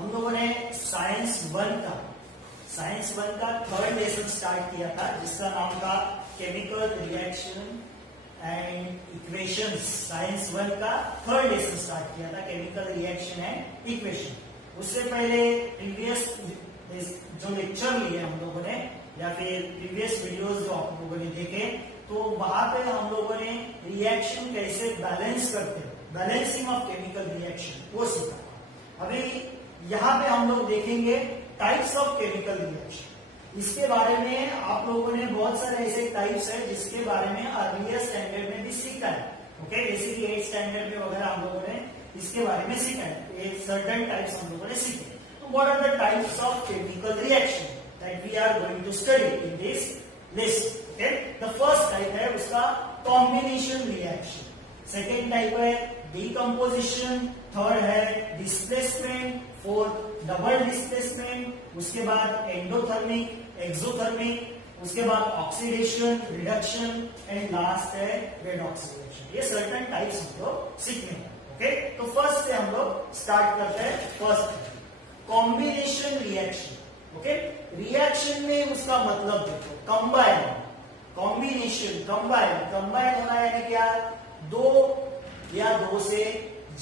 हम लोगों ने साइंस वन का थर्ड लेसन स्टार्ट किया था, जिसका नाम था chemical reaction and equations. Science one का थर्ड लेसन स्टार्ट किया था, केमिकल रिएक्शन एंड इक्वेशन। उससे पहले प्रीवियस जो लेक्चर लिए हम लोगों ने या फिर प्रीवियस वीडियोस जो आप लोगों ने देखे, तो वहां पे हम लोगों ने रिएक्शन कैसे बैलेंस करते हैं, बैलेंसिंग ऑफ केमिकल रिएक्शन, वो सीखा। अभी यहाँ पे हम लोग देखेंगे टाइप्स ऑफ केमिकल रिएक्शन। इसके बारे में आप लोगों ने बहुत सारे ऐसे टाइप्स है जिसके बारे में अर्लियर स्टैंडर्ड में भी सीखा है। ओके, बेसिकली 8th स्टैंडर्ड में वगैरह हम लोगों ने इसके बारे में सीखा है, एक सर्टेन टाइप्स हम लोगों ने सीखे। तो what are the types of chemical reaction that we are going to study in this list. Okay, the first type है उसका कॉम्बिनेशन रिएक्शन, सेकेंड टाइप है डिकम्पोजिशन, थर्ड है डिस्प्लेसमेंट, फोर्थ डबल डिस्प्लेसमेंट, उसके बाद एंडोथर्मिक, एक्सोथर्मिक, उसके बाद oxidation, reduction and last है redox reaction. ये सर्टेन टाइप्स हम लोग सीखने हैं। ओके, तो फर्स्ट से हम लोग स्टार्ट करते हैं। First combination reaction. Okay, reaction में उसका मतलब देखो, कंबाइन, कॉम्बिनेशन, कंबाइन होना यानी क्या, दो या दो से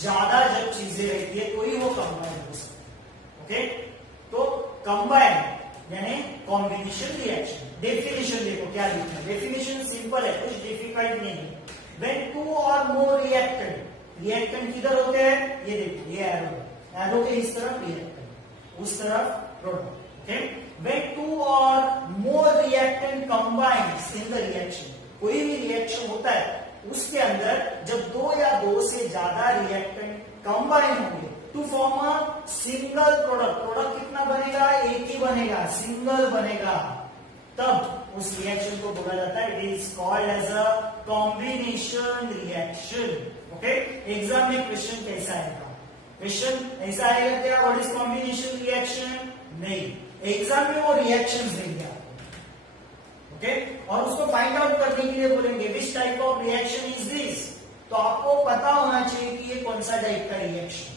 ज्यादा जब चीजें रहती है तो ही वो कंबाइन हो सकती है। ओके, तो कंबाइन यानी कॉम्बिनेशन रिएक्शन। डेफिनेशन देखो क्या लिखा है, डेफिनेशन सिंपल है, कुछ डिफिकल्ट नहीं है। When two or more reactant, reactant किधर होते हैं, ये देखो, ये एरो के इस तरफ रिएक्टेंट, उस तरफ product. Okay, when two or more reactant combines in the reaction, कोई भी रिएक्शन होता है उसके अंदर जब दो या दो से ज्यादा रिएक्टेंट कंबाइन होंगे to form a single product, product कितना बनेगा, एक ही बनेगा, सिंगल बनेगा, तब उस रिएक्शन को बोला जाता है, it is called as a combination reaction. Okay, exam में क्वेश्चन कैसा आएगा, क्वेश्चन ऐसा आएगा क्या, व्हाट इज कॉम्बिनेशन रिएक्शन, नहीं, एग्जाम में वो रिएक्शन देंगे आपको। ओके, और उसको फाइंड आउट करने के लिए बोलेंगे which type of reaction is this, तो आपको पता होना चाहिए कि ये कौन सा टाइप का reaction,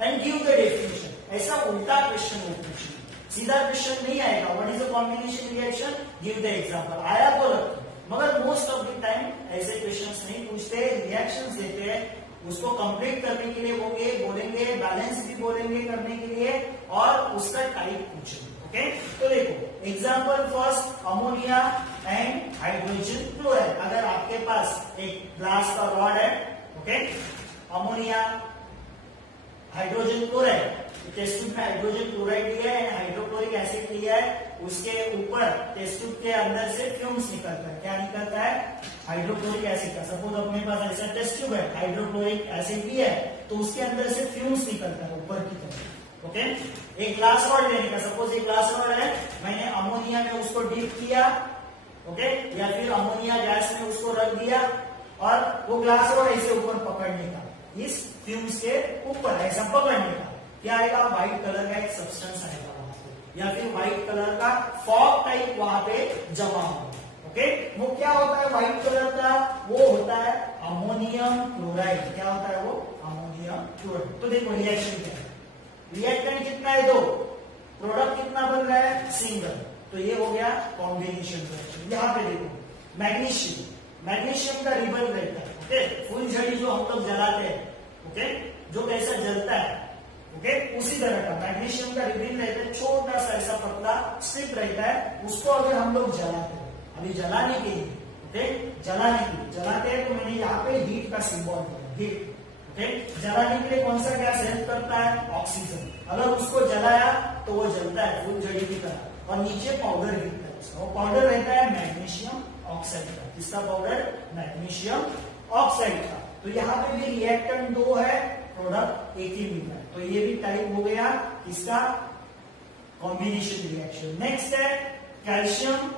and give the definition. ऐसा उल्टा क्वेश्चन हो पूछिए, सीधा क्वेश्चन नहीं आएगा, what is a combination reaction, give the example, आया तो रखो, मगर मोस्ट ऑफ द टाइम ऐसे क्वेश्चंस नहीं पूछते, रिएक्शंस देते हैं, उसको कंप्लीट करने के लिए बोलेंगे, बैलेंस भी बोलेंगे करने के लिए, और उसका टाइप पूछेंगे। ओके, तो देखो example first, ammonia and hydrogen chloride. अगर आपके पास एक ग्लास का रॉड है, okay, ammonia hydrogen chloride, test tube में हाइड्रोजन क्लोराइड लिया है, हाइड्रोक्लोरिक एसिड लिया है, उसके ऊपर टेस्ट ट्यूब के अंदर से फ्यूम्स निकलता है, क्या निकलता है, हाइड्रोक्लोरिक एसिड का। सपोज अपने पास ऐसा टेस्ट ट्यूब है, हाइड्रोक्लोरिक एसिड भी है, तो उसके अंदर से फ्यूम्स निकलता है ऊपर की तरफ। ओके, एक ग्लास रॉड लेने का, सपोज एक ग्लास रॉड है, मैंने अमोनिया में उसको डीप किया, ओके, या फिर अमोनिया गैस में उसको रख दिया, और वो ग्लास रॉड ऐसे ऊपर पकड़ने का, इस फ्यूम्स के ऊपर ऐसा पकड़ने का, क्या आएगा, व्हाइट कलर का एक सब्सटेंस आएगा वहां पे, या फिर व्हाइट कलर का फॉग टाइप वहां पे जमा होगा। ओके, वो क्या होता है व्हाइट कलर का, वो होता है अमोनियम क्लोराइड। क्या होता है वो, अमोनियम क्लोराइड। तो देखो रिएक्शन क्या है, रिएक्टेंट कितना है, दो, प्रोडक्ट कितना बन रहा है, सिंगल, तो ये हो गया कॉम्बिनेशन रिएक्शन। यहाँ पे देखो मैग्नीशियम, मैग्नीशियम का रिबन रहता है, ओके, फुलझड़ी जो हम लोग जलाते हैं, ओके, जो कैसा जलता है, ओके, उसी तरह का मैग्नीशियम का रिबन रहता है, छोटा सा ऐसा पतला स्ट्रिप रहता है, उसको अगर हम लोग जलाते हैं, अभी जलाने के लिए, ओके, जलाने के लिए जलाते हैं, तो मैंने यहाँ पे हीट का सिंबल दिया, हीट। जलाने के लिए कौन सा गैस हेल्प करता है, ऑक्सीजन। अगर उसको जलाया तो वो जलता है फुलझड़ी की तरह, और नीचे पाउडर गिरता है उसका, वो पाउडर रहता है मैग्नीशियम ऑक्साइड का। किसका पाउडर, मैग्नीशियम ऑक्साइड का। तो यहाँ पे भी रिएक्टेंट दो है, प्रोडक्ट एक ही मिल रहा है, तो ये भी टाइप हो गया इसका कॉम्बिनेशन रिएक्शन। नेक्स्ट है कैल्शियम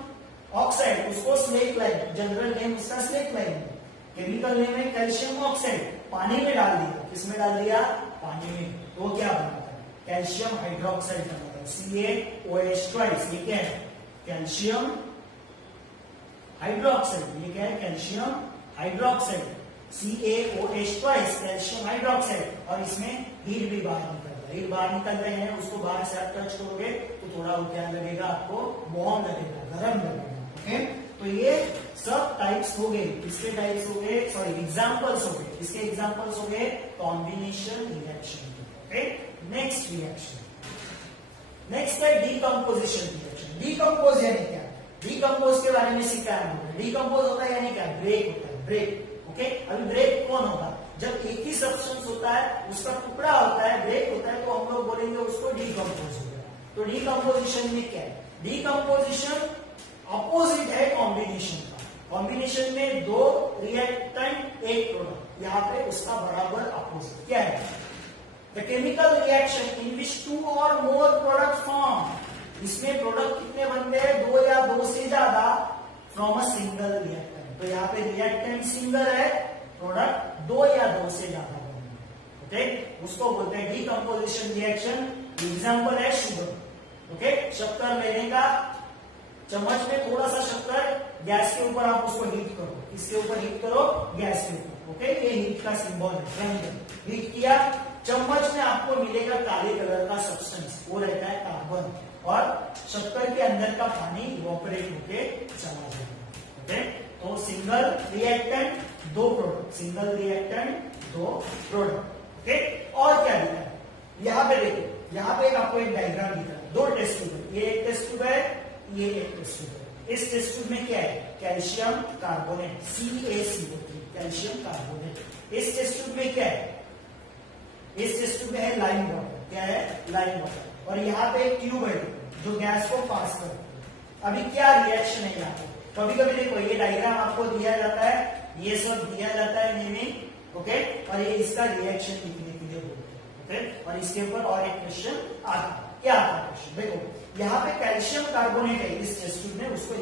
ऑक्साइड, उसको स्लेट लाइम, जनरल नेम उसका स्लेट लाइम है, केमिकल नेम है कैल्शियम ऑक्साइड। पानी में डाल दिया, किसमें डाल दिया, पानी में, तो क्या बनाता है, कैल्शियम हाइड्रोक्साइड बनाता है, CaOH2। ये क्या है, कैल्शियम हाइड्रोक्साइड, ये क्या है, calcium hydroxide, CaOH2, calcium hydroxide, और इसमें हीट भी बाहर निकलता है। है। हीट बाहर निकल रहे हैं, उसको बाहर से आप टच करोगे तो थोड़ा क्या लगेगा आपको, वार्म लगेगा, गर्म लगेगा। ओके, तो ये सब टाइप्स हो गए। किसके टाइप्स हो गए, सॉरी एग्जांपल्स हो गए। इसके एग्जांपल्स हो गए combination reaction. Okay, next reaction, next है डीकंपोजिशन रिएक्शन। डीकंपोज यानी क्या, डीकंपोज के बारे में सीखा है हमने। डीकंपोज होता है यानी क्या, ब्रेक होता है, ब्रेक। ओके, अभी ब्रेक कौन होगा, जब एक ही सब्सटेंस होता है, उसका टुकड़ा होता है, ब्रेक होता है, तो हम लोग बोलेंगे उसको डीकंपोज हो गया। तो डीकंपोजिशन में क्या है, डीकंपोजिशन अपोजिट है कॉम्बिनेशन का। कॉम्बिनेशन में दो रिएक्टेंट एक प्रोडक्ट, यहाँ पे उसका बराबर अपोजिट क्या है, द केमिकल रिएक्शन इन विच 2 और मोर प्रोडक्ट फॉर्म। इसमें प्रोडक्ट कितने बनते हैं, 2 या 2 से ज्यादा, फ्रॉम अ सिंगल रिएक्टेंट। तो यहाँ पे रिएक्टेंट सिंगल है, प्रोडक्ट 2 या 2 से ज्यादा बने। ओके, उसको बोलते हैं डीकंपोजिशन रिएक्शन। एग्जांपल है शुगर। ओके, शक्कर लेने का, चम्मच में थोड़ा सा शक्कर, गैस के ऊपर आप उसको हीट करो, इसके ऊपर हीट करो, गैस के ऊपर। ओके, ये हीट का सिंबल है। हीट किया, चम्मच में आपको मिलेगा काले कलर का सब्सटेंस, वो रहता है कार्बन, और शक्कर के अंदर का पानी इवोपरेट होके चला जाएगा। ओके, तो single reactant 2 product, single reactant 2 product. Okay, और क्या दिखा है, यहाँ पे देखो, यहाँ पे आपको एक डायग्राम दिखा है, 2 टेस्ट ट्यूब है, ये एक टेस्ट ट्यूब है, ये एक टेस्ट ट्यूब है। इस टेस्ट ट्यूब में क्या है, calcium carbonate, CaCO3, calcium carbonate. इस टेस्ट ट्यूब में क्या है, इस टेस्ट ट्यूब में है लाइम वाटर, क्या है, लाइम वाटर, और यहाँ पे एक ट्यूब है जो गैस को पास करता है। अभी क्या रिएक्शन है यहाँ पे, कभी कभी देखो ये डायग्राम आपको दिया जाता है, ये सब दिया जाता है नेमिंग। ओके, और ये इसका रिएक्शन लिखने के लिए बोलते हैं। ओके, और इसके ऊपर और एक क्वेश्चन आता है, क्या आता है क्वेश्चन, देखो यहाँ पे कैल्शियम कार्बोनेट है, इस टेस्ट ट्यूब में उसको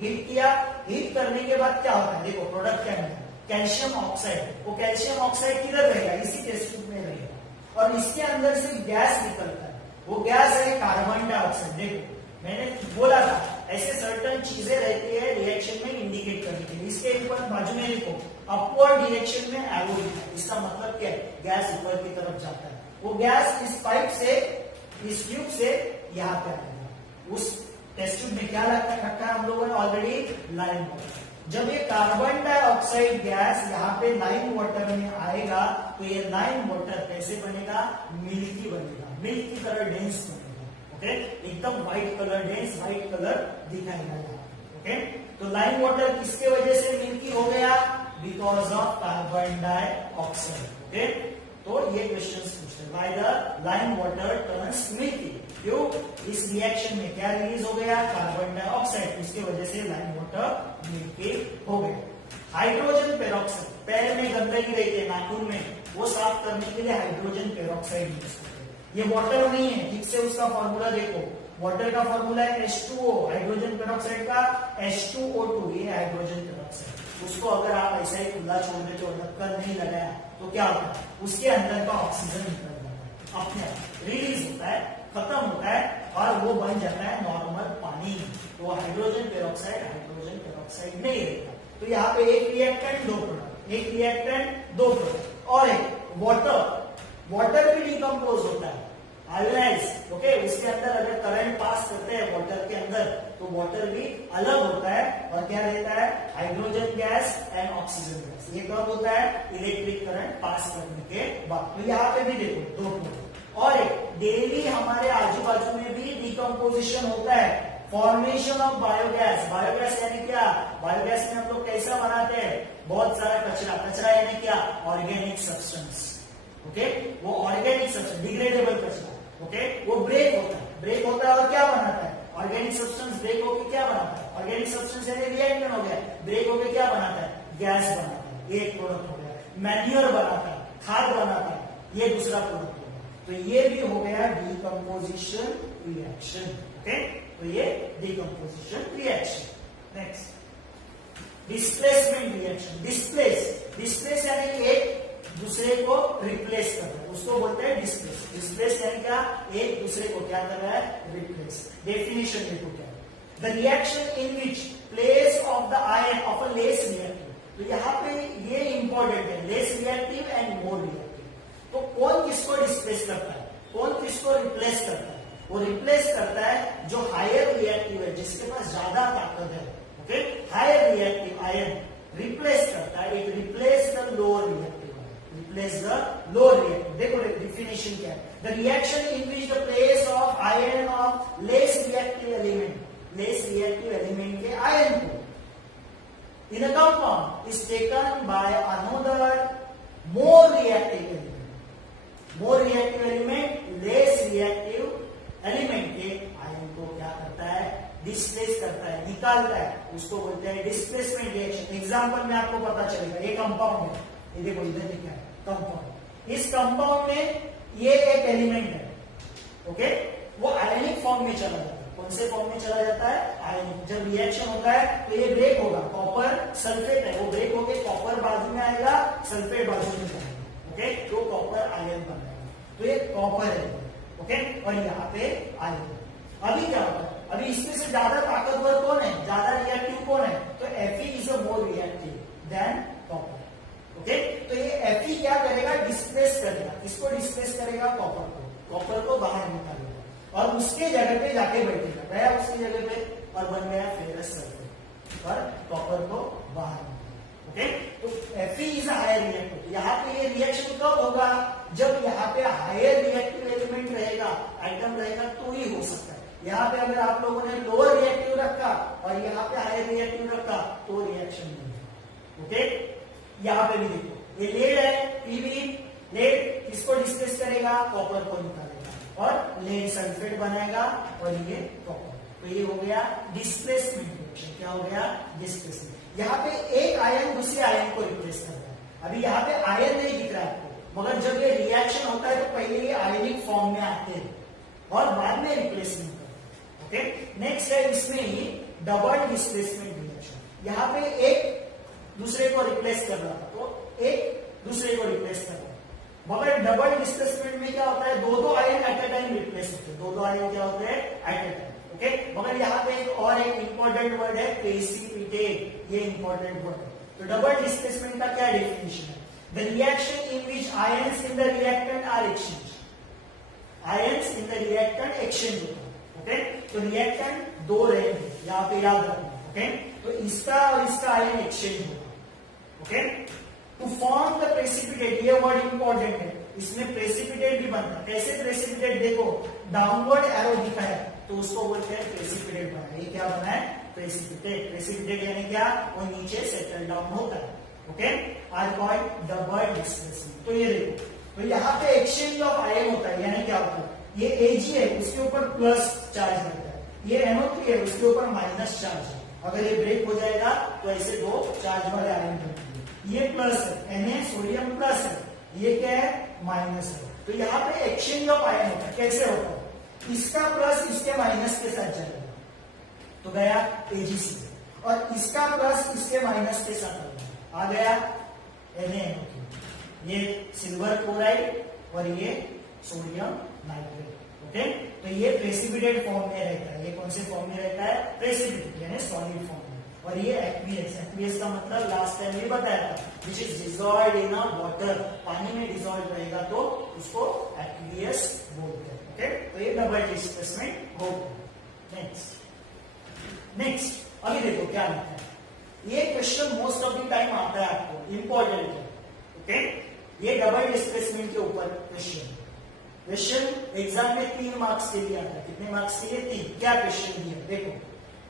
हीट किया, हीट करने के बाद क्या होता है, देखो प्रोडक्ट क्या है, कैल्शियम ऑक्साइड। वो कैल्शियम ऑक्साइड किधर रहेगा, इसी टेस्ट ट्यूब में रहेगा, और इसके अंदर से गैस निकलता है, वो गैस है कार्बन डाइऑक्साइड। देखो मैंने बोला था ऐसे सर्टन चीजें रहती है रिएक्शन में इंडिकेट करने के लिए। इसके ऊपर बाजू में लिखो अपवर्ड डायरेक्शन में एरो लिखा है, इसका मतलब क्या है, गैस ऊपर की तरफ जाता है। वो गैस इस पाइप से, इस ट्यूब से यहाँ पे आएगा। उस टेस्ट ट्यूब में क्या रखा है हम लोगों ने ऑलरेडी, लाइम वाटर। जब ये कार्बन डाइऑक्साइड गैस यहाँ पे लाइम वाटर में आएगा, तो ये लाइम वाटर कैसे बनेगा, मिल्की बनेगा, मिल्क की तरह डेंस बनेगा। ओके, एकदम white colour, dense white colour दिखाएगा यहाँ। ओके, तो लाइम वाटर किसके वजह से मिल्की हो गया, because of carbon dioxide. Okay, तो ये क्वेश्चन पूछते हैं, why the lime water turns milky, क्यों, इस रिएक्शन में क्या रिलीज हो गया, कार्बन डाइऑक्साइड, इसकी वजह से लाइम वाटर मिल्की हो गया। हाइड्रोजन पेरोक्साइड, पैर में गंदगी रहती है, नाखून में, वो साफ करने के लिए हाइड्रोजन पेरोक्साइड यूज करते हैं। ये वाटर नहीं है, ठीक से उसका फॉर्मूला देखो, वाटर का फॉर्मूला है H2O, हाइड्रोजन पेरोक्साइड का H2O2, ये हाइड्रोजन पेरोक्साइड। उसको अगर आप ऐसा ही खुला छोड़ देते हो, ढक्कन नहीं लगाया, तो क्या होता है, उसके अंदर का ऑक्सीजन निकल जाता है, अपने आप रिलीज होता है, खत्म होता है, और वो बन जाता है नॉर्मल पानी। तो हाइड्रोजन पेरोक्साइड नहीं रहता। तो यहाँ पे एक रिएक्टेंट 2 प्रोडक्ट, एक रिएक्टेंट 2 प्रोडक्ट, और एक वाटर भी डिकम्पोज होता है, आयोनाइज। ओके, उसके अंदर अगर करंट पास करते हैं वाटर के अंदर, तो वाटर भी अलग होता है, और क्या रहता है, hydrogen gas and oxygen gas. ये कब होता है, इलेक्ट्रिक करंट पास करने के बाद। तो यहाँ पे भी देखो 2 प्रोडक्ट, और एक डेली हमारे आजू बाजू में भी डिकम्पोजिशन होता है, फॉर्मेशन ऑफ बायोगैस। बायोगैस यानी क्या, बायोगैस में हम लोग कैसा बनाते हैं, बहुत सारा कचरा, कचरा यानी क्या, ऑर्गेनिक सब्सटेंस। ओके, वो ऑर्गेनिक सब्सटेंस, डिग्रेडेबल कचरा। ओके, वो ब्रेक होता है, ब्रेक होता है और क्या बनाता है, ऑर्गेनिक सब्सटेंस ब्रेक होकर क्या बनाता है, ऑर्गेनिक सब्सटेंस यानी रिएक्टेंट हो गया, ब्रेक होकर क्या बनाता है, गैस बनाता है, ये एक प्रोडक्ट हो गया। मैन्योर बनाता है, खाद बनाता है, ये दूसरा प्रोडक्ट हो गया। तो ये भी हो गया डिकम्पोजिशन रिएक्शन। ओके, तो ये decomposition reaction. Next displacement reaction. Displace यानी एक दूसरे को रिप्लेस कर रहा है, उसको बोलते हैं डिस्प्लेस। डिस्प्लेस यानी क्या, एक दूसरे को क्या कर रहा है, रिप्लेस। डेफिनेशन देखो क्या है, the reaction in which place of the ion of a less reactive. तो यहाँ पे ये इंपॉर्टेंट है, less reactive and more reactive. तो कौन किसको डिस्प्लेस करता है, कौन किसको रिप्लेस करता है? वो रिप्लेस करता है जो हायर रिएक्टिव है, जिसके पास ज्यादा ताकत है. Okay, higher reactive ion replace करता है. It replace the lower reactive ion. Replace the lower reactive. देखो डिफिनेशन क्या है. The reaction in which the place of ion of less reactive element, less reactive element के ion को in a compound is taken by another more reactive element. More reactive element less reactive element के ion को क्या करता है? Displace करता है, निकालता है. उसको बोलते हैं डिस्प्लेसमेंट रिएक्शन. एग्जांपल में आपको पता चलेगा. ये कंपाउंड है, ये देखो इधर लिखा है कंपाउंड. इस कंपाउंड में ये एक एलिमेंट है. ओके, वो आयनिक फॉर्म में चला जाता है. कौन से फॉर्म में चला जाता है? आयनिक. जब रिएक्शन होता है तो ये ब्रेक होगा. कॉपर सल्फेट है, वो ब्रेक होके कॉपर बाजू में आएगा, सल्फेट बाजू में जाएगा. ओके, तो कॉपर आयन बन जाएगा. तो ये कॉपर है. ओके, और यहाँ पे आयन. अभी क्या होता है? अभी इसमें से ज्यादा ताकतवर कौन है? ज्यादा रिएक्टिव कौन है? तो Fe is a more reactive than copper. Okay, तो ये Fe क्या करेगा? डिस्प्लेस करेगा. किसको डिस्प्लेस करेगा? कॉपर को. कॉपर को बाहर निकालेगा और उसके जगह पे जाके बैठेगा. गया उसकी जगह पे और बन गया फेरस सल्फेट और कॉपर को बाहर निकाला. ओके, तो Fe इज हायर रिएक्टिव. यहाँ पे ये रिएक्शन कब होगा? जब यहाँ पे हायर रिएक्टिव एलिमेंट रहेगा, आइटम रहेगा, तो ही हो सकता है. यहाँ पे अगर आप लोगों ने लोअर रिएक्टिव रखा और यहाँ पे हायर रिएक्टिव रखा तो रिएक्शन नहीं होगा. ओके, यहाँ पे भी देखो ये लेड है, पीवी. लेड किसको डिस्प्लेस करेगा? कॉपर को निकालेगा और लेड सल्फेट बनाएगा और ये कॉपर. तो ये हो गया डिस्प्लेसमेंट रिएक्शन. क्या हो गया? डिस्प्लेसमेंट. यहाँ पे एक आयन दूसरे आयन को रिप्लेस कर रहा है. अभी यहाँ पे आयन नहीं दिख रहा है आपको, मगर जब ये रिएक्शन होता है तो पहले ये आयनिक फॉर्म में आते हैं और बाद में रिप्लेसमेंट करते हैं. ओके, नेक्स्ट है इसमें ही डबल डिस्प्लेसमेंट रिएक्शन. यहाँ पे एक दूसरे को रिप्लेस कर रहा था तो एक दूसरे को रिप्लेस कर रहा है. मगर डबल डिस्प्लेसमेंट में क्या होता है? दो ion at a time replace होते हैं. दो आयन क्या होते हैं? At a time. ओके, मगर यहाँ पे एक इंपॉर्टेंट वर्ड है प्रेसिपिटेट. ये इंपॉर्टेंट वर्ड है. तो डबल डिस्प्लेसमेंट का क्या डेफिनेशन है? The reaction in which ions in the reactant are exchange. Ions in the reactant exchange होता है. ओके, तो रिएक्टेंट दो रहेंगे, यहाँ पे याद रखना. ओके, तो इसका और इसका आयन एक्सचेंज होगा. Okay, to form the precipitate. ये वर्ड इंपॉर्टेंट है. इसमें प्रेसिपिटेट भी बनता है. कैसे प्रेसिपिटेट? देखो डाउनवर्ड एरो दिखा है तो उसको बोलते हैं प्रेसिपिटेट बना. ये क्या बना है? प्रेसिपिटेट. प्रेसिपिटेट यानी क्या? वो नीचे सेटल डाउन होता है. Okay, are called double displacement. तो ये देखो, तो यहाँ पे एक्सचेंज ऑफ आयन होता है. यानी क्या होता है? ये Ag है, उसके ऊपर प्लस चार्ज रहता है. ये NO3 है, उसके ऊपर माइनस चार्ज है. अगर ये ब्रेक हो जाएगा तो ऐसे दो चार्ज वाले आयन बनते हैं. ये प्लस है, Na सोडियम प्लस है, ये क्या है? माइनस है. तो यहाँ पे एक्सचेंज ऑफ आयन होता है. कैसे होता है? इसका प्लस इसके माइनस के साथ जाएगा तो गया AgC, और इसका प्लस इसके माइनस के साथ आ गया NaNO3. ये सिल्वर क्लोराइड और ये सोडियम नाइट्रेट. ओके, तो ये प्रेसिपिटेट फॉर्म में रहता है. ये कौन से फॉर्म में रहता है? प्रेसिपिटेट यानी सॉलिड फॉर्म में. और ये एक्वियस. एक्वियस का मतलब लास्ट टाइम ये बताया था, which is dissolved in a water. पानी में डिसॉल्व रहेगा तो उसको एक्वियस बोलते हैं. ओके, तो ये डबल डिस्प्लेसमेंट हो गया. नेक्स्ट अभी देखो क्या लिखा है. ये question most of the time आता है आपको, इंपॉर्टेंट है. ओके, ये डबल डिस्प्लेसमेंट के ऊपर क्वेश्चन एग्जाम में 3 मार्क्स के लिए आता है. कितने मार्क्स के लिए? 3. क्या क्वेश्चन दिया? देखो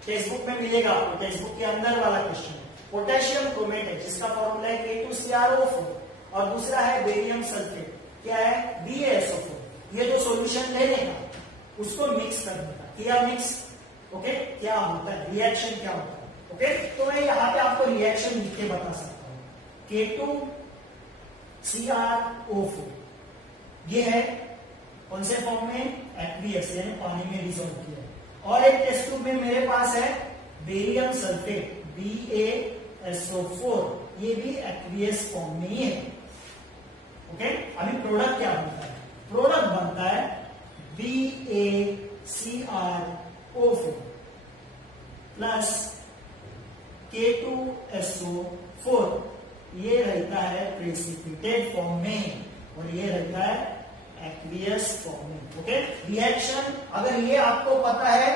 टेक्स्ट बुक में मिलेगा आपको. टेक्स्ट बुक के अंदर वाला क्वेश्चन. पोटेशियम क्रोमेट है जिसका फॉर्मूला है K2CrO4 और दूसरा है बेरियम सल्फेट. क्या है? BaSO4. ये जो सॉल्यूशन लेने का उसको मिक्स करने का. किया मिक्स. ओके, क्या होता है? रिएक्शन क्या होता है? ओके, तो मैं यहाँ पे आपको रिएक्शन लिख के बता सकता हूँ. K2CrO4 ये है कौन से फॉर्म में? एक्वियस यानी पानी में डिसॉल्व किया. और एक टेस्ट ट्यूब में मेरे पास है बेरियम सल्फेट BaSO4. ये भी एक्वियस फॉर्म में ही है. ओके, अभी प्रोडक्ट क्या बनता है? प्रोडक्ट बनता है BaCrO4 प्लस K2SO4. ये रहता है प्रेसिपिटेट फॉर्म में और ये रहता है एक्वियस फॉर्मिंग। ओके, रिएक्शन अगर ये आपको पता है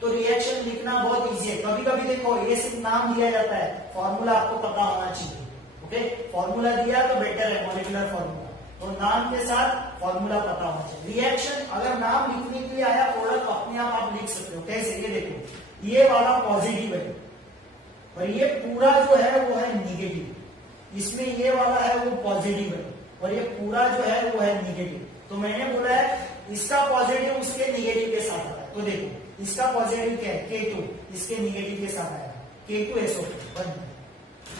तो रिएक्शन लिखना बहुत इजी है। कभी कभी देखो ये सिर्फ नाम दिया जाता है, फॉर्मूला आपको पता होना चाहिए। ओके, फॉर्मूला दिया तो बेटर है, मॉलिक्यूलर फॉर्मूला, तो नाम के साथ फॉर्मूला पता होना चाहिए। रिएक्शन अगर नाम लिखने के लिए आया प्रोडक्ट तो अपने आप लिख सकते हो। कैसे, ये देखो ये वाला पॉजिटिव है और ये पूरा जो है वो है निगेटिव, इसमें ये वाला है वो पॉजिटिव है और ये पूरा जो है वो है निगेटिव। तो मैंने बोला है इसका पॉजिटिव उसके निगेटिव के साथ आता है। तो देखो इसका पॉजिटिव क्या है K2, इसके निगेटिव के साथ आएगा K2SO4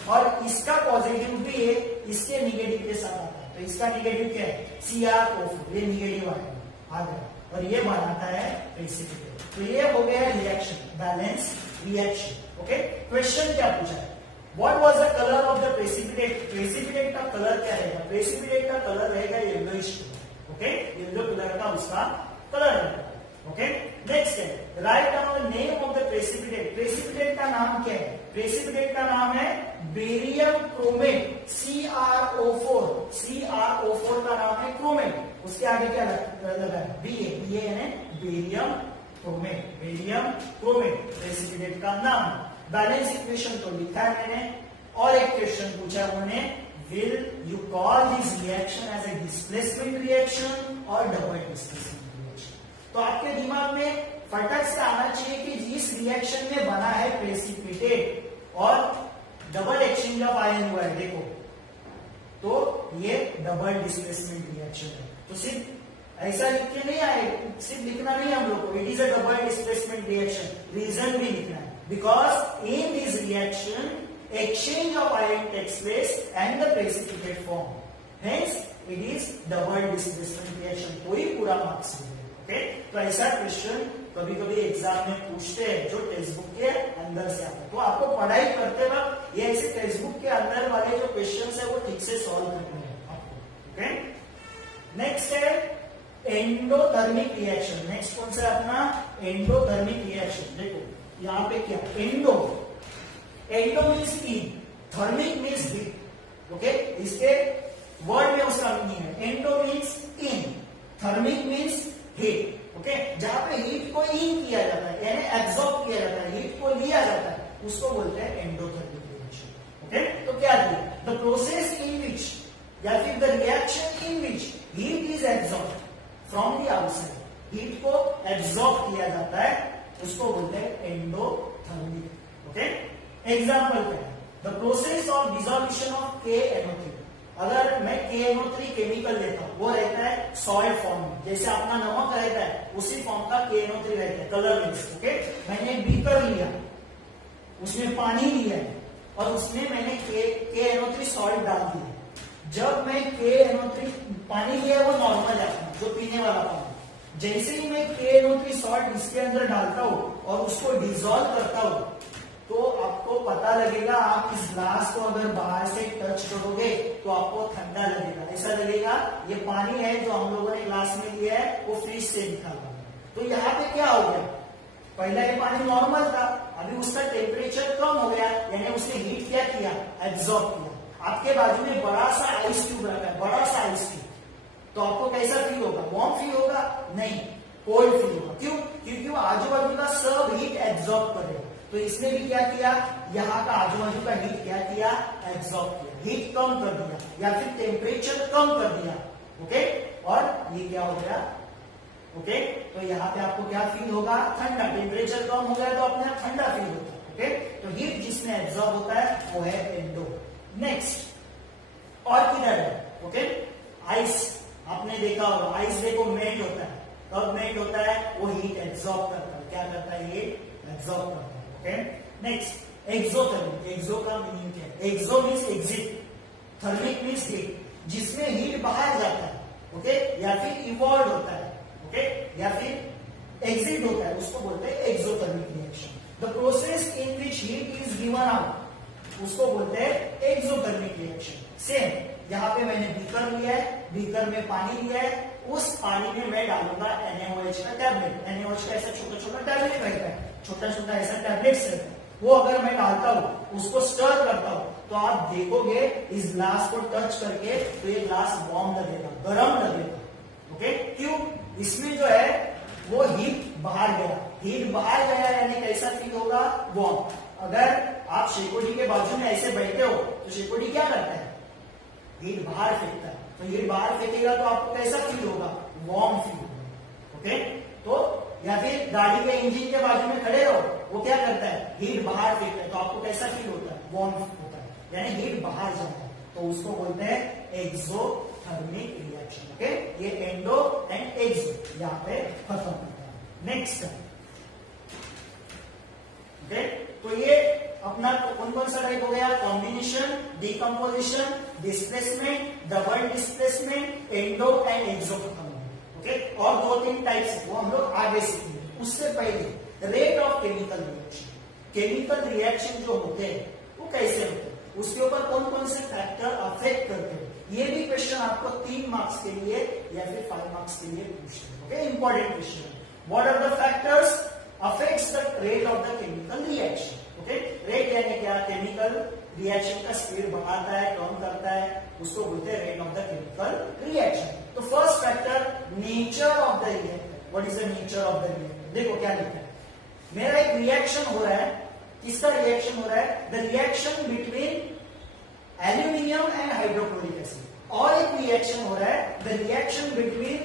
और इसका पॉजिटिव भी है इसके निगेटिव के साथ आता है। तो इसका निगेटिव क्या है CrO4, ये निगेटिव आ गया और ये बनाता है प्रेसिपिटेट। तो ये हो गया reaction, balance reaction. Okay, question क्या पूछा है, What was the color of the precipitate? Precipitate का कलर क्या रहेगा? Precipitate का कलर रहेगा येलोइश। ओके, येलो कलर का उसका कलर रहेगा। ओके, नेक्स्ट है write down the name of the precipitate. Precipitate का नाम क्या है? प्रेसिपिटेट का नाम है बेरियम क्रोमेट, CrO4। CrO4 का नाम है क्रोमेट। उसके आगे क्या लगा है? Ba यानी barium chromate, barium chromate precipitate का नाम। बैलेंस इक्वेशन तो लिखा है मैंने। और एक क्वेश्चन पूछा उन्होंने, will you call this reaction as a displacement reaction और डबल डिस्प्लेसमेंट रिएक्शन? तो आपके दिमाग में फटक से आना चाहिए कि जिस रिएक्शन में बना है प्रेसिपिटेट और डबल एक्सचेंज ऑफ आयन हुआ है, देखो तो ये डबल डिस्प्लेसमेंट रिएक्शन है। तो सिर्फ ऐसा लिख के नहीं आए, सिर्फ लिखना नहीं हम लोग को, it is a double displacement reaction, reason भी लिखना है। Because in this reaction, exchange of ion takes place and the precipitate form. Hence, it is double displacement reaction. कोई पूरा मार्क्स नहीं है। ओके, तो ऐसा क्वेश्चन कभी कभी एग्जाम में पूछते हैं जो टेक्स्ट बुक के अंदर से आता है। तो आपको पढ़ाई करते वक्त ये ऐसे टेक्स्ट बुक के अंदर वाले जो क्वेश्चन है वो ठीक से सॉल्व करने हैं आपको। ओके, नेक्स्ट है एंडोथर्मिक रिएक्शन। नेक्स्ट कौन सा है अपना? Endothermic reaction. देखो यहां पे क्या, endo, endo means heat, thermic means heat. Okay, इसके वर्ड में उसका मीनिंग है, endo means in, thermic means heat. Okay, जहां पे हीट को इन किया जाता है यानी एब्सॉर्ब किया जाता है, हीट को लिया जाता है, उसको बोलते हैं एंडोथर्मिक रिएक्शन। ओके, तो क्या दिया, द प्रोसेस इन विच या फिर the reaction in which heat is absorb from the outside, heat को एब्सॉर्ब किया जाता है, उसको बोलते हैं एंडोथर्मिक। ओके, एग्जांपल क्या है, the process of dissolution of KNO3। अगर मैं KNO3 केमिकल लेता हूं, वो रहता है सॉल्ट फॉर्म में, जैसे अपना नमक रहता है उसी फॉर्म का KNO3 रहता है, कलरलेस। ओके, मैंने एक बीकर लिया, उसमें पानी लिया है और उसमें मैंने KNO3 सॉल्ट डाल दिया। जब मैं KNO3 पानी लिया वो नॉर्मल है जो पीने वाला पानी, जैसे ही मैं KNO3 सॉल्ट इसके अंदर डालता हूं और उसको डिसॉल्व करता हूं तो आपको पता लगेगा, आप इस ग्लास को अगर बाहर से टच करोगे तो आपको ठंडा लगेगा, ऐसा लगेगा ये पानी है जो हम लोगों ने ग्लास में लिया है वो फ्रिज से निकाला। तो यहाँ पे क्या हो गया, पहला ये पानी नॉर्मल था, अभी उसका टेम्परेचर कम हो गया यानी उसने हीट क्या किया, एब्सॉर्ब किया। आपके बाजू में बड़ा सा आइस क्यूब रखा है, बड़ा सा आइस क्यूब, तो आपको कैसा फील होगा, वार्म फील होगा? नहीं, कोल्ड फील होगा। क्यों? क्योंकि वो आजू बाजू का सब हीट एब्सॉर्ब करेगा। तो इसने भी क्या किया, यहाँ का आजू बाजू का हीट क्या किया, एब्सॉर्ब किया, हीट कम कर दिया या फिर टेम्परेचर कम कर दिया। ओके, और ये क्या हो गया, ओके, तो यहाँ पे आपको क्या फील होगा, ठंडा, टेम्परेचर कम हो गया तो अपने आप ठंडा फील होता है। ओके, तो हीट जिसमें एब्सॉर्ब होता है वो है एंडो। नेक्स्ट और किधर है, ओके, आइस, आपने देखा होगा आइस देखो मेल्ट होता है, कब मेल्ट होता है, वो हीट एब्सॉर्ब करता है, क्या करता है, ये एब्सॉर्ब करता है। Okay, next exothermic. एक्सो का मीनिंग क्या है, exo means exit, thermic means heat, जिसमें हीट बाहर जाता है। ओके, या फिर इवॉल्व होता है, ओके, या फिर एग्जिट होता है, उसको बोलते हैं exothermic reaction. The process in which heat is given out, उसको बोलते हैं एक्सोथर्मिक रिएक्शन। सेम यहाँ पे मैंने बीकर लिया है, बीकर में पानी लिया है, उस पानी में मैं डालूंगा NaOH का टैबलेट। NaOH का ऐसा छोटा छोटा टैबलेट रहता है, छोटा छोटा ऐसा टैबलेट्स रहता है, वो अगर मैं डालता हूँ, उसको स्टर करता हूँ, तो आप देखोगे इस ग्लास को टच करके तो ये ग्लास वार्म लगेगा, गर्म लगेगा। ओके, क्यों? इसमें जो है वो हीट बाहर गया, हीट बाहर गया यानी कैसा फील होगा? वार्म। अगर आप शेकोडी के बाजू में ऐसे बैठे हो तो शेकोडी क्या करता है? हीट बाहर फेंकता है। तो हीट बाहर फेंकेगा तो आपको कैसा फील होगा? वार्म फील होगा। ओके, तो या फिर गाड़ी के इंजन के बाजू में खड़े रहो, वो क्या करता है? हीट बाहर फेंकता है, तो आपको कैसा फील होता है? वार्म होता है, यानी हीट बाहर जाता है, तो उसको बोलते हैं एक्सोथर्मिक रिएक्शन। ओके, ये एंडो एंड एक्सो यहाँ पे खत्म होता है। नेक्स्ट, ओके, तो ये अपना कौन कौन सा टाइप हो गया? Combination, decomposition, displacement, double displacement, endo and exo खत्म हो गया। ओके, और 2-3 टाइप्स वो हम लोग आगे सीखेंगे। उससे पहले rate of chemical reaction, chemical reaction जो होते हैं वो कैसे होते हैं, उसके ऊपर कौन कौन से फैक्टर अफेक्ट करते हैं, ये भी क्वेश्चन आपको 3 मार्क्स के लिए या फिर 5 मार्क्स के लिए पूछते हैं। Okay, important question. What are the factors affects the rate of the chemical reaction? Okay, rate यानी क्या? केमिकल रिएक्शन का स्पीड बढ़ाता है, कम करता है, उसको बोलते हैं rate of the chemical reaction. तो first factor, nature of the reactor. What is the nature of the reactor? देखो क्या लिखा है, मेरा एक रिएक्शन हो रहा है, किसका रिएक्शन हो रहा है? The reaction between aluminium and hydrochloric acid. और एक रिएक्शन हो रहा है, the reaction between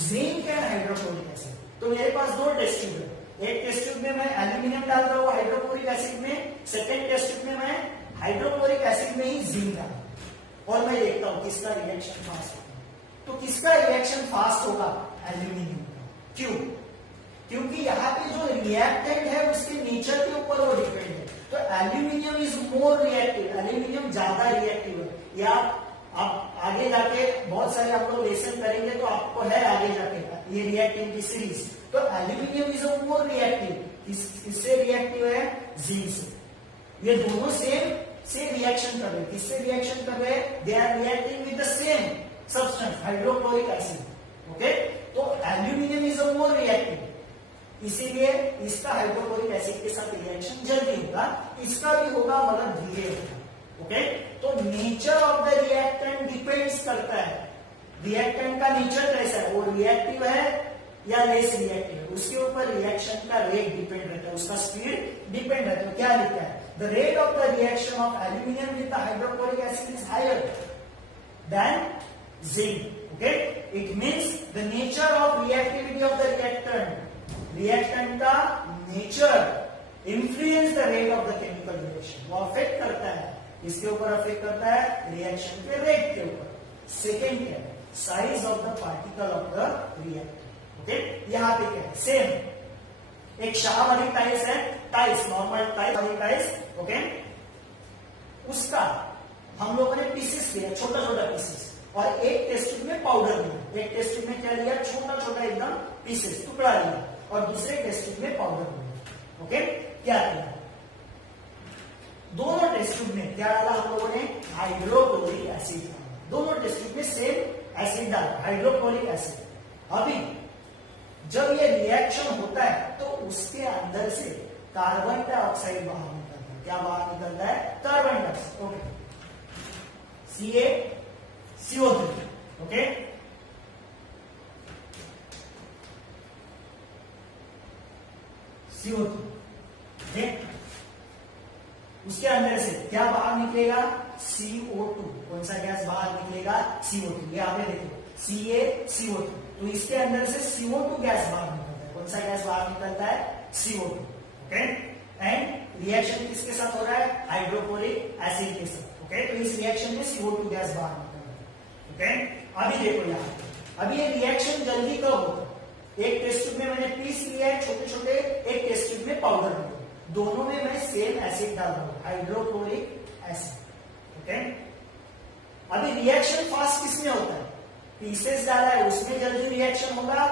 zinc and hydrochloric acid. तो मेरे पास 2 टेस्ट ट्यूब है, एक टेस्ट ट्यूब में मैं एल्यूमिनियम डाल रहा हूं हाइड्रोक्लोरिक एसिड में, सेकेंड टेस्ट ट्यूब में मैं हाइड्रोक्लोरिक एसिड में ही जिंक डाल, और मैं देखता हूं किसका रिएक्शन फास्ट होगा। तो किसका रिएक्शन फास्ट होगा? एल्यूमिनियम का। क्यों? क्योंकि यहाँ पे जो रिएक्टेंट है उसके नेचर के ऊपर वो डिपेंड है। तो aluminium is more reactive, aluminium ज्यादा रिएक्टिव है। या आप आगे जाके बहुत सारे आप लोग लेसन करेंगे तो आपको है आगे जाके ये रिएक्टिव की सीरीज। तो एल्यूमिनियम इज मोर रिएक्टिव, किससे रिएक्टिव है? जिंक से। ये दोनों सेम रिएक्शन कर रहे हैं, किससे रिएक्शन कर रहे हैं? They are reacting with the same substance hydrochloric acid. Okay, तो एल्यूमिनियम इज मोर रिएक्टिव, इसीलिए इसका हाइड्रोक्लोरिक एसिड के साथ रिएक्शन जल्दी होगा, इसका भी होगा मगर धीरे होगा। ओके, तो nature of the reactant depends करता है, रिएक्टेंट का नेचर कैसा है, वो रिएक्टिव है या लेस रिएक्टिव है, उसके ऊपर रिएक्शन का रेट डिपेंड रहता है, उसका स्पीड डिपेंड रहता है। तो क्या लिखा है? The rate of the reaction of aluminium with the hydrochloric acid is higher than zinc. Okay, it means the nature of reactivity of the reactant, reactant का nature influence the rate of the chemical reaction, वो affect करता है, इसके ऊपर affect करता है? Reaction के rate के ऊपर। सेकेंड क्या है? Size of the particle of the reactor. Okay, यहाँ पे क्या है? सेम एक शाह वाली टाइल्स है, टाइल्स नॉर्मल टाइल्स वाली टाइल्स। ओके, उसका हम लोगों ने पीसेस लिया, छोटा छोटा पीसेस, और एक टेस्ट ट्यूब में पाउडर लिया। एक टेस्ट ट्यूब में क्या लिया? छोटा छोटा एकदम पीसेस, टुकड़ा लिया, और दूसरे टेस्ट ट्यूब में पाउडर लिया। ओके, क्या किया? दोनों टेस्ट ट्यूब में क्या डाला हम लोगों ने? हाइड्रोक्लोरिक एसिड डाला। दोनों टेस्ट ट्यूब में सेम एसिड डाला, हाइड्रोक्लोरिक एसिड। अभी जब ये रिएक्शन होता है तो उसके अंदर से कार्बन डाइऑक्साइड बाहर निकलता है। क्या बाहर निकलता है? Carbon dioxide. Okay, CO3। Okay, CO2। उसके अंदर से क्या बाहर निकलेगा? CO2। कौन सा गैस बाहर निकलेगा? CO2। ये आपने देखो CaCO2, तो इसके अंदर से CO2 गैस बाहर निकलता है। कौन सा गैस बाहर निकलता है? CO2। ओके, एंड रिएक्शन किसके साथ हो रहा है? हाइड्रोक्लोरिक एसिड के साथ। ओके, तो इस रिएक्शन में CO2 गैस बाहर निकल रहा है। ओके, अभी देखो यहाँ, अभी ये रिएक्शन जल्दी कब होगा? एक टेस्ट ट्यूब में मैंने पीस लिया है छोटे छोटे, एक टेस्ट ट्यूब में पाउडर लिया, दोनों में मैं सेम एसिड डाल रहा हूं, हाइड्रोक्लोरिक एसिड। ओके, अभी रिएक्शन फास्ट किसमें होता है? पीसेस डाला है उसमें जल्दी रिएक्शन होगा,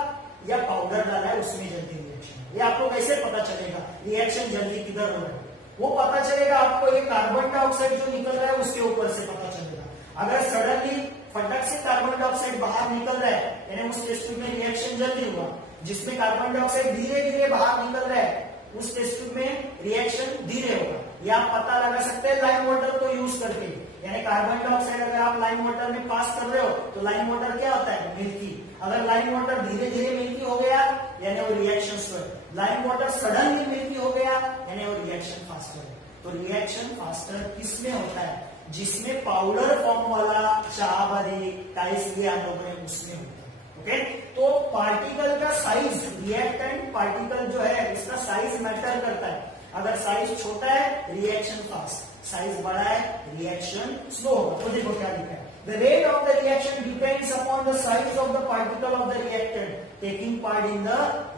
या पाउडर डाला है उसमें जल्दी रिएक्शन होगा? ये आपको कैसे पता चलेगा रिएक्शन जल्दी किधर हो रहा है? वो पता चलेगा आपको ये कार्बन डाइऑक्साइड जो निकल रहा है उसके ऊपर से पता चलेगा। अगर सडनली फटक से कार्बन डाइऑक्साइड बाहर निकल रहा है, यानी उस टेस्ट ट्यूब में रिएक्शन जल्दी हुआ, जिसमें कार्बन डाइऑक्साइड धीरे धीरे बाहर निकल रहा है उस टेस्ट ट्यूब में रिएक्शन धीरे होगा। ये आप पता लगा सकते हैं लाइम वाटर को यूज करके। यानी कार्बन डाइऑक्साइड अगर आप लाइम वाटर में पास कर रहे हो तो लाइम वाटर क्या होता है, मिल्की। अगर लाइम वाटर धीरे धीरे मिल्की हो गया यानी वो reaction slow. Lime water suddenly milky हो गया यानी वो रिएक्शन फास्टर है। तो रिएक्शन फास्टर किसमें होता है, जिसमें पाउडर फॉर्म वाला चाहवारी टाइस भी हम लोगों ने उसमें होता है। ओके, तो पार्टिकल का साइज, रिएक्टेंट पार्टिकल जो है उसका साइज मैटर करता है। अगर साइज छोटा है रिएक्शन फास्ट, साइज बड़ा है रिएक्शन स्लो होगा। तो देखो क्या लिखा है, the rate of the reaction depends upon the size of the particle of the reactant taking part in the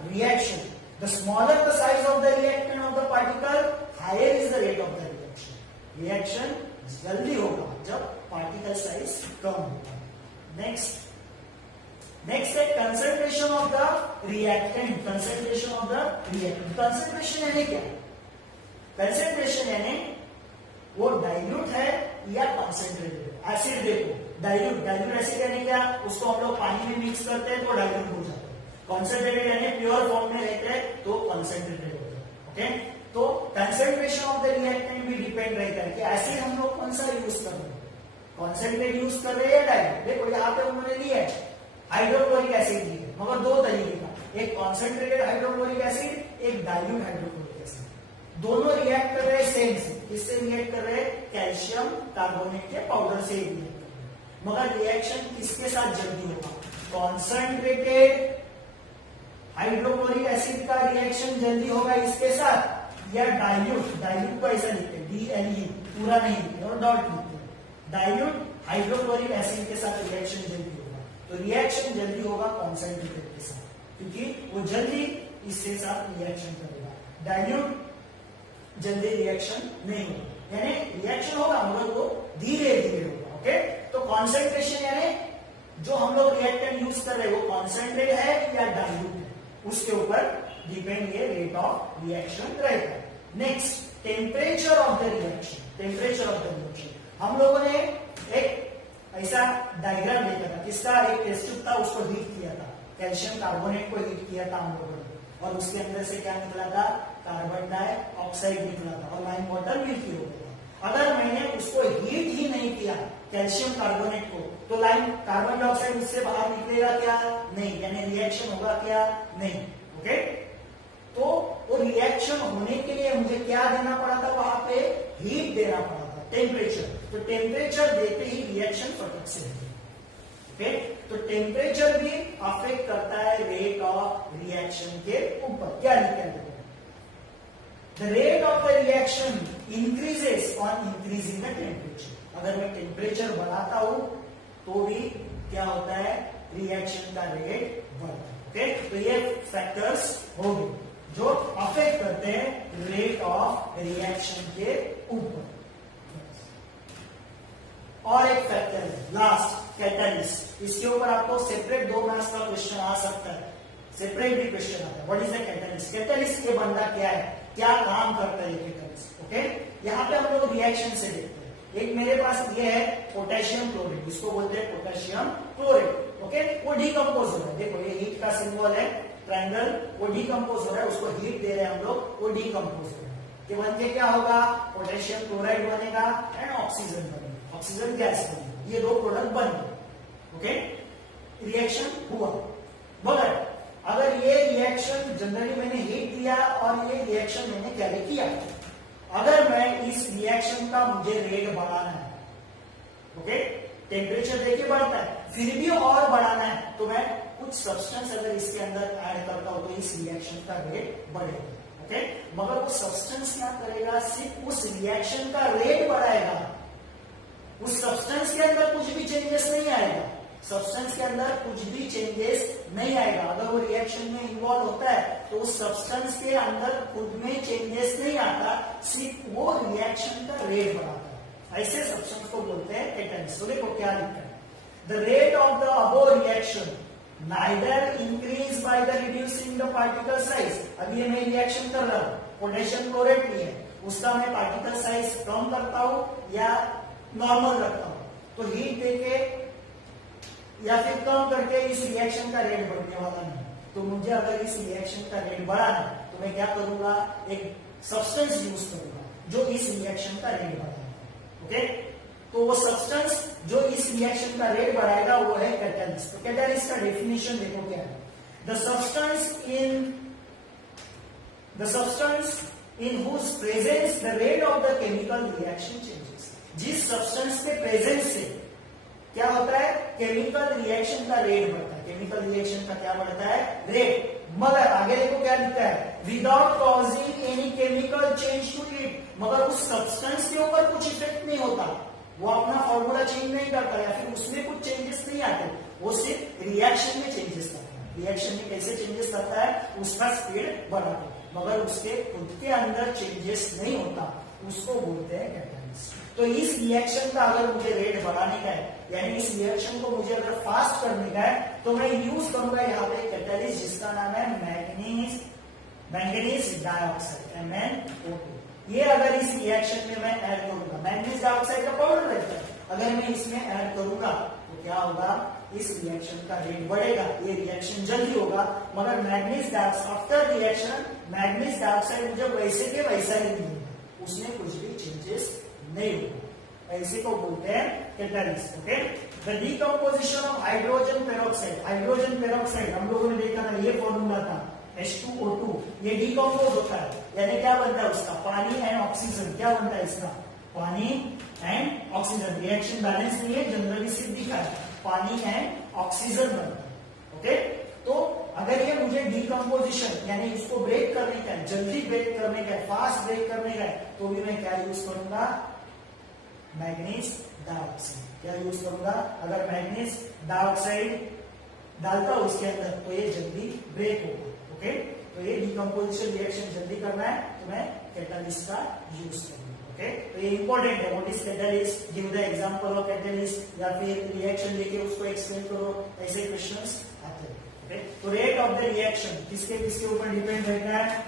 reaction. The smaller the size of the reactant of the particle, higher is the rate of the reaction. Reaction जल्दी होगा जब particle size कम होगा। Next है concentration of the reactant. Concentration of the reactant, concentration यानी क्या, concentration यानी वो डाइल्यूट है या कॉन्सेंट्रेटेड। एसिड देखो, डाइल्यूट एसिड यानी क्या, उसको हम लोग पानी में मिक्स करते हैं तो डाइल्यूट हो जाता है। कॉन्सेंट्रेटेड यानी प्योर फॉर्म में रहते हैं तो कॉन्सेंट्रेटेड होता है। ओके, तो कंसंट्रेशन ऑफ द रिएक्टेंट भी डिपेंड रहता है कि एसिड हम लोग कौन सा यूज कर रहे हैं, कॉन्सेंट्रेट यूज कर रहे हैं या डाइल्यूट। देखो यहाँ पे उन्होंने लिया है हाइड्रोक्लोरिक एसिड दी है, मगर दो तरीके का, एक कॉन्सेंट्रेटेड हाइड्रोक्लोरिक एसिड, एक डाइल्यूट हाइड्रोक्लोरिक एसिड। दोनों रिएक्ट कर रहे हैं सेम से। किससे रिएक्ट कर रहे हैं, कैल्शियम कार्बोनेट के पाउडर से रिएक्ट कर रहे हैं। मगर रिएक्शन किसके साथ जल्दी होगा, कॉन्सेंट्रेटेड हाइड्रोक्लोरिक एसिड का रिएक्शन जल्दी होगा इसके साथ, या डाइल्यूट को ऐसा लिखते हैं DLE, पूरा नहीं लिखते और डॉट लिखते हैं। डाइल्यूट हाइड्रोक्लोरिक एसिड के साथ रिएक्शन जल्दी होगा। तो रिएक्शन जल्दी होगा कॉन्सेंट्रेटेड के साथ, क्योंकि वो जल्दी इसके साथ रिएक्शन करेगा। डाइल्यूट जल्दी रिएक्शन नहीं होगा, यानी रिएक्शन होगा मगर वो धीरे धीरे होगा। ओके, तो कॉन्सेंट्रेशन यानी जो हम लोग रिएक्टेंट यूज कर रहे हैं वो कॉन्सेंट्रेट है या डाइल्यूट है, उसके ऊपर डिपेंड ये रेट ऑफ रिएक्शन रहेगा। Next, temperature of the reaction. Temperature of the reaction हम लोगों ने एक ऐसा डायग्राम देखा था, किसका, एक टेस्ट ट्यूब था, उसको हीट किया था, कैल्शियम कार्बोनेट को हीट किया था हम लोगों ने, और उसके अंदर से क्या निकला था, कार्बन डाइऑक्साइड निकला था और लाइम वाटर मिल्की हो गया। अगर मैंने उसको हीट ही नहीं किया कैल्शियम कार्बोनेट को, तो लाइम कार्बन डाइऑक्साइड उससे बाहर निकलेगा क्या, नहीं, यानी रिएक्शन होगा क्या, नहीं। ओके, तो वो रिएक्शन होने के लिए मुझे क्या देना पड़ा था, वहां पे हीट देना पड़ा था, टेम्परेचर। तो टेम्परेचर देते ही रिएक्शन फटक से होगी। ओके, तो टेम्परेचर भी अफेक्ट करता है रेट ऑफ रिएक्शन के ऊपर। क्या लिखा है, the rate of the reaction increases on increasing the temperature. अगर मैं टेम्परेचर बढ़ाता हूं तो भी क्या होता है, रिएक्शन का रेट बढ़ता है। ओके, तो ये फैक्टर्स हो गए जो अफेक्ट करते हैं रेट ऑफ रिएक्शन के ऊपर। और एक फैक्टर है लास्ट, कैटलिस्ट। इसके ऊपर आपको सेपरेट 2 मार्क्स का क्वेश्चन आ सकता है, सेपरेट भी क्वेश्चन आता है। What is the catalyst, catalyst ये बंदा क्या है, क्या काम करता है कैटलिस्ट। ओके, यहाँ पे हम लोग रिएक्शन से देखते हैं। एक मेरे पास ये है पोटेशियम क्लोराइड, इसको बोलते हैं पोटेशियम क्लोराइड। ओके, वो डिकम्पोज हो रहा है, देखो ये हीट का सिंबल है ट्रायंगल, वो डिकम्पोज हो रहा है, उसको हीट दे रहे हैं हम लोग, वो डिकम्पोज हो रहा है। कि बन के क्या होगा, पोटेशियम क्लोराइड बनेगा एंड ऑक्सीजन बनेगा, ऑक्सीजन गैस बनेगा, ये 2 प्रोडक्ट बन गए। ओके, रिएक्शन हुआ। मगर अगर ये रिएक्शन जनरली मैंने हीट दिया और ये रिएक्शन मैंने कैरी किया, अगर मैं इस रिएक्शन का मुझे रेट बढ़ाना है, ओके, टेम्परेचर देखिए बढ़ता है, फिर भी और बढ़ाना है, तो मैं कुछ सब्सटेंस अगर इसके अंदर ऐड करता हूं तो इस रिएक्शन का रेट बढ़ेगा। ओके, मगर वो सब्सटेंस क्या करेगा, सिर्फ उस रिएक्शन का रेट बढ़ाएगा, उस सब्सटेंस के अंदर कुछ भी चेंजेस नहीं आएगा, सब्सटेंस के अंदर कुछ भी चेंजेस नहीं आएगा। अगर वो रिएक्शन में इन्वॉल्व होता है तो उस सब्सटेंस के अंदर खुद में चेंजेस नहीं आता, सिर्फ वो रिएक्शन का रेट बढ़ाता है। ऐसे सब्सटेंस को बोलते हैं कैटलिस्ट। तो देखो क्या लिखा है, the rate of the above reaction neither increase by the reducing the particle size. अभी ये मैं रिएक्शन कर रहा हूं, पोटेशियम क्लोराइड नहीं है, उसका मैं पार्टिकल साइज कम करता हूं या नॉर्मल रखता हूं, तो हीट देके या फिर कम करके इस रिएक्शन का रेट बढ़ने वाला नहीं। तो मुझे अगर इस रिएक्शन का रेट बढ़ाना है तो मैं क्या करूंगा, एक सब्सटेंस यूज करूंगा जो इस रिएक्शन का रेट बढ़ाएगा। ओके, तो वो सब्सटेंस जो इस रिएक्शन का रेट बढ़ाएगा वो है कैटलिस्ट। तो कैटलिस्ट का डेफिनेशन देखो क्या है, the substance in whose presence the rate of the chemical reaction changes। जिस सब्सटेंस के प्रेजेंस से क्या होता है, केमिकल रिएक्शन का रेट बढ़ता है। केमिकल रिएक्शन का क्या बढ़ता है, रेट। मगर आगे देखो क्या लिखा है, without causing any chemical change to it. मगर उस सब्सटेंस के ऊपर कुछ इफेक्ट नहीं होता, वो अपना फॉर्मूला चेंज नहीं करता या फिर उसमें कुछ चेंजेस नहीं आते, वो सिर्फ रिएक्शन में चेंजेस करता है। रिएक्शन में कैसे चेंजेस करता है, उसका स्पीड बढ़ाता है, मगर उसके खुद के अंदर चेंजेस नहीं होता, उसको बोलते हैं कैटलिस्ट। तो इस रिएक्शन का अगर मुझे रेट बढ़ाने का है, यानी इस रिएक्शन को मुझे अगर फास्ट करने का है, तो मैं यूज करूंगा यहाँ पे कैटलिस्ट जिसका नाम है मैंगनीज डाइऑक्साइड MnO2। ये अगर इस रिएक्शन में मैं ऐड करूंगा, मैंगनीज डाइऑक्साइड का पाउडर रहता है, अगर मैं इसमें ऐड करूंगा तो क्या होगा, इस रिएक्शन का रेट बढ़ेगा, ये रिएक्शन जल्दी होगा। मगर manganese dioxide after reaction manganese dioxide मुझे वैसे के वैसा ही नहीं होगा, उसमें कुछ भी चेंजेस नहीं होगा, ऐसे को बोलते हैं catalyst. Okay, the decomposition of hydrogen peroxide. Hydrogen peroxide हम लोगों ने देखा था, ये फॉर्मूला था H2O2, ये डिकम्पोज होता है, यानी क्या बनता है उसका, पानी एंड ऑक्सीजन। क्या बनता है इसका, पानी एंड ऑक्सीजन। रिएक्शन बैलेंस नहीं है, जनरली सिर्फ दिखा है, पानी एंड ऑक्सीजन बनता है। ओके, तो अगर ये मुझे डिकम्पोजिशन यानी इसको ब्रेक करने का है, जल्दी ब्रेक करने का है, फास्ट ब्रेक करने का है, तो भी मैं क्या यूज करूंगा, मैंगनीज डाइऑक्साइड। क्या यूज करूंगा, अगर मैंगनीज डाइऑक्साइड डालता हूं उसके अंदर तो ये जल्दी ब्रेक होगा। ओके, तो ये डिकम्पोजिशन रिएक्शन जल्दी करना है तो मैं कैटलिस्ट का यूज करूंगा। ओके, तो ये इंपॉर्टेंट है, what is catalyst, give the example of catalyst, या फिर रिएक्शन लेके उसको एक्सप्लेन करो, ऐसे क्वेश्चंस आते हैं। ओके, तो रेट ऑफ द रिएक्शन किसके किसके ऊपर डिपेंड रहता है,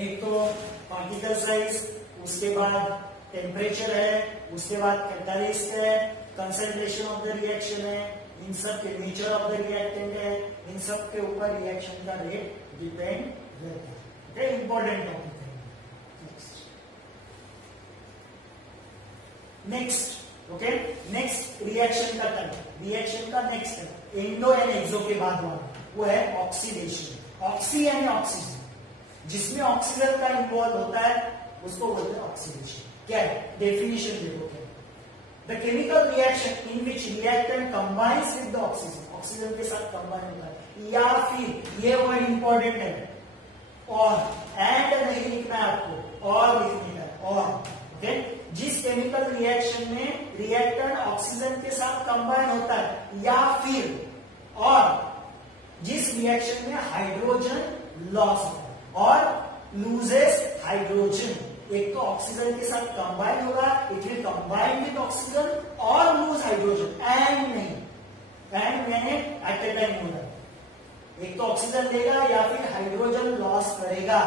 एक तो पार्टिकल साइज, उसके बाद टेम्परेचर है, उसके बाद कैटलिस्ट है, कंसंट्रेशन ऑफ द रिएक्शन है, इन सब के नेचर ऑफ द रिएक्टेंट है, इन सब के ऊपर रिएक्शन का रेट डिपेंड रहता है। ओके, इंपॉर्टेंट टॉपिक है। नेक्स्ट ओके, नेक्स्ट रिएक्शन का टाइप, रिएक्शन का नेक्स्ट है एंडो एंड एक्सो के बाद वाला, वो है ऑक्सीडेशन। ऑक्सी यानी ऑक्सीजन, जिसमें ऑक्सीजन का इन्वॉल्व होता है उसको बोलते हैं ऑक्सीडेशन। क्या है, डेफिनेशन देखो क्या, the chemical reaction in which reactant combines with the oxygen, oxygen के साथ कंबाइन होता है, या फिर ये वर्ड इंपॉर्टेंट है, और एंड नहीं लिखना है आपको, और लिखने का, और ओके, जिस केमिकल रिएक्शन में रिएक्टेंट ऑक्सीजन के साथ कंबाइन होता है, या फिर और जिस रिएक्शन में हाइड्रोजन लॉस होता है और लूजेस हाइड्रोजन। एक तो ऑक्सीजन के साथ कंबाइन होगा, it will combine with oxygen और लूज हाइड्रोजन, एंड नहीं, एंड मैंने एट ए टाइम बोला, एक तो ऑक्सीजन लेगा या फिर हाइड्रोजन लॉस करेगा,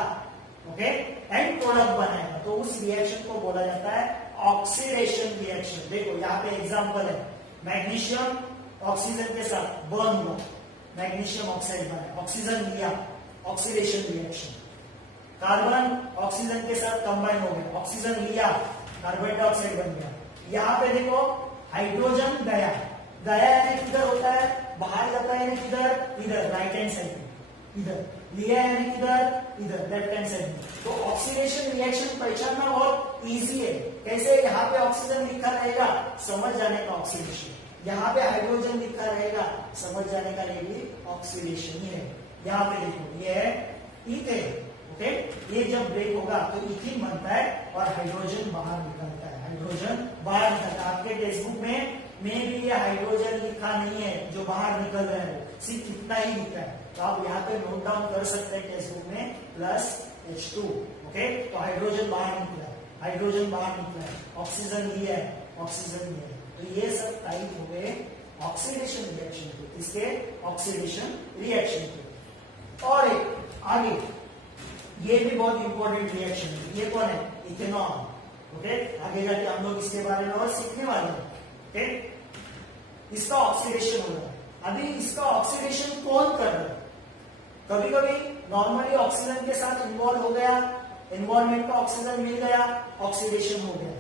ओके, एंड प्रोडक्ट बनाएगा, तो उस रिएक्शन को बोला जाता है ऑक्सीडेशन रिएक्शन। देखो यहाँ पे एग्जांपल है, मैग्नीशियम ऑक्सीजन के साथ बर्न हुआ, मैग्नीशियम ऑक्साइड बना, ऑक्सीजन लिया, ऑक्सीडेशन रिएक्शन। कार्बन ऑक्सीजन के साथ कंबाइन हो गया, ऑक्सीजन लिया, कार्बन डाइऑक्साइड बन गया। यहाँ पे देखो हाइड्रोजन गया, गया यानी किधर होता है, बाहर जाता है यानी किधर, इधर राइट हैंड साइड में, इधर लिया यानी किधर, इधर लेफ्ट हैंड साइड में। तो ऑक्सीडेशन रिएक्शन पहचानना बहुत इजी है, कैसे, यहाँ पे ऑक्सीजन लिखा रहेगा, समझ जाने का ऑक्सीडेशन, यहाँ पे हाइड्रोजन लिखा रहेगा, समझ जाने का ये भी ऑक्सीडेशन ही है। यहाँ पे देखो ये है इथेन, ओके, ये जब ब्रेक होगा तो इथीन बनता है और हाइड्रोजन बाहर निकलता है, हाइड्रोजन बाहर निकलता है। आपके टेक्स्ट बुक में भी ये हाइड्रोजन लिखा नहीं है जो बाहर निकल रहा है, सिर्फ इतना ही लिखा है, तो आप यहाँ पे नोट डाउन कर सकते हैं टेक्स्ट बुक में प्लस H2। ओके, तो हाइड्रोजन बाहर निकला है, हाइड्रोजन बाहर निकला है, ऑक्सीजन लिया है, ऑक्सीजन लिया है, तो ये सब टाइप हो गए ऑक्सीडेशन रिएक्शन के, इसके ऑक्सीडेशन रिएक्शन के। और एक आगे, ये भी बहुत इंपॉर्टेंट रिएक्शन है, ये कौन है, इथेनॉल। ओके, आगे जाके हम लोग इसके बारे में और सीखने वाले हैं। ओके, इसका ऑक्सीडेशन हो रहा है, अभी इसका ऑक्सीडेशन कौन कर रहा है, कभी कभी नॉर्मली ऑक्सीजन के साथ इन्वॉल्व हो गया, इन्वॉल्वमेंट का ऑक्सीजन मिल गया, ऑक्सीडेशन हो गया,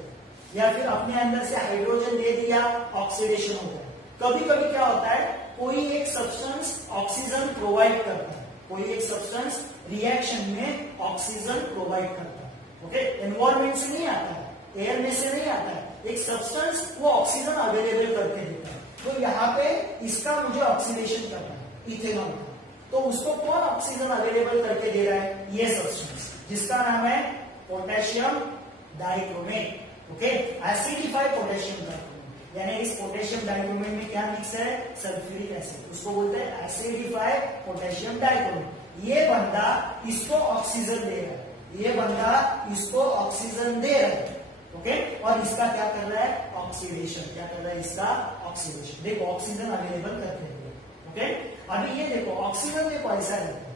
या फिर अपने अंदर से हाइड्रोजन दे दिया, ऑक्सीडेशन हो गया। कभी कभी क्या होता है, कोई एक सब्सटेंस ऑक्सीजन प्रोवाइड करता है, कोई एक सब्सटेंस रिएक्शन में ऑक्सीजन प्रोवाइड करता है, ओके, एनवायरमेंट से नहीं आता है, एयर में से नहीं आता है, एक सब्सटेंस वो ऑक्सीजन अवेलेबल करके देता है। तो यहाँ पे इसका मुझे ऑक्सीडेशन करना है, इथेनॉल का, तो उसको कौन ऑक्सीजन अवेलेबल करके दे रहा है, ये सब्सटेंस जिसका नाम है potassium dichromate, okay, acidified potassium dichromate, यानी इस पोटेशियम डाइक्रोमेट में क्या मिक्स है, सल्फ्यूरिक एसिड, उसको बोलते हैं एसिडिफाइड पोटेशियम डाइक्रोमेट। ये बंदा इसको ऑक्सीजन दे रहा है, ये बंदा इसको ऑक्सीजन दे रहा है, ओके, और इसका क्या कर रहा है, ऑक्सीडेशन, क्या कर रहा है, इसका ऑक्सीडेशन। देखो ऑक्सीजन अवेलेबल करते हैं, ओके। अभी ये देखो ऑक्सीजन देखो ऐसा रहता है,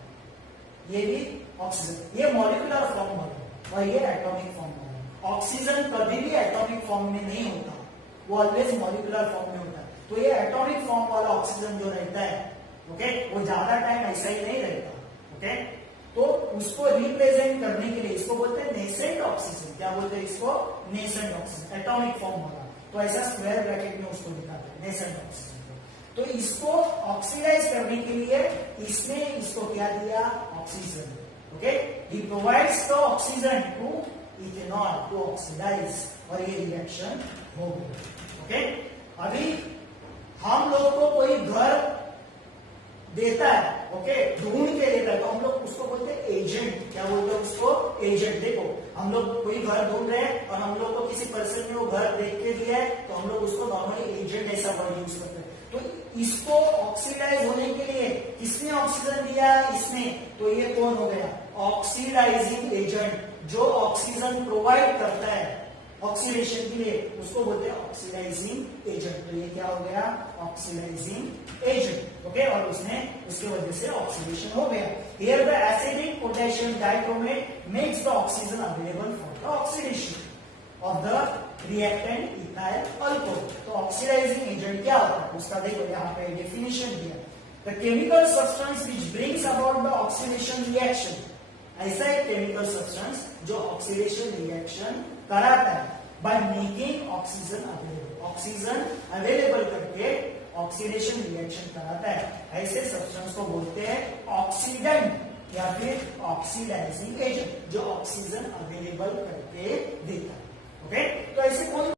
ये भी ऑक्सीजन, ये मॉलिक्यूलर फॉर्म वाला और ये एटॉमिक फॉर्म वाला। ऑक्सीजन कभी भी एटॉमिक फॉर्म में नहीं होता, वो ऑलवेज मॉलिक्यूलर फॉर्म में होता है। तो ये एटॉमिक फॉर्म वाला ऑक्सीजन जो रहता है, ओके, वो ज्यादा टाइम ऐसा ही नहीं रहता, ओके। तो उसको रिप्रेजेंट करने के लिए इसको बोलते हैं नेसेंट ऑक्सीजन, क्या बोलते हैं इसको, नेसेंट ऑक्सीजन, एटॉमिक फॉर्म वाला। तो ऐसा स्क्वायर ब्रैकेट में उसको दिखाते हैं नेसेंट ऑक्सीजन। तो इसको ऑक्सीडाइज करने के लिए इसने इसको क्या दिया, oxygen, okay, he provides the oxygen to ethanol to oxidise, और ये रिएक्शन हो गई, ओके। अभी हम लोग को कोई घर देता है, ओके, ढूंढ के देता है, तो हम लोग उसको बोलते हैं एजेंट, क्या बोलते हैं उसको, एजेंट। देखो हम लोग कोई घर ढूंढ रहे हैं और हम लोग को किसी पर्सन ने वो घर देख के दिया है, तो हम लोग उसको नॉर्मली एजेंट ऐसा वर्ड यूज करते हैं। तो इसको ऑक्सीडाइज होने के लिए किसने ऑक्सीजन दिया, इसने, तो ये कौन हो गया, ऑक्सीडाइजिंग एजेंट, जो ऑक्सीजन प्रोवाइड करता है ऑक्सीडेशन के लिए, उसको बोलते हैं ऑक्सीडाइजिंग एजेंट। तो ये क्या हो गया, ऑक्सीडाइजिंग एजेंट, ओके, और उसने उसके वजह से ऑक्सीडेशन हो गया। Here the acidic potassium dichromate makes the oxygen available for the oxidation of the reactant ethyl alcohol. तो ऑक्सीडाइजिंग एजेंट क्या होता है, उसका देखो यहाँ पे डेफिनेशन दिया, the chemical substance which brings about the oxidation reaction, ऐसा एक केमिकल सब्सटेंस जो ऑक्सीडेशन रिएक्शन कराता है by making oxygen available, oxygen available करके ऑक्सीडेशन रिएक्शन कराता है, ऐसे सब्सटेंस को बोलते हैं ऑक्सीडेंट या फिर ऑक्सीडाइजिंग एजेंट, जो ऑक्सीजन अवेलेबल करके देता है, ओके। तो ऐसे कौन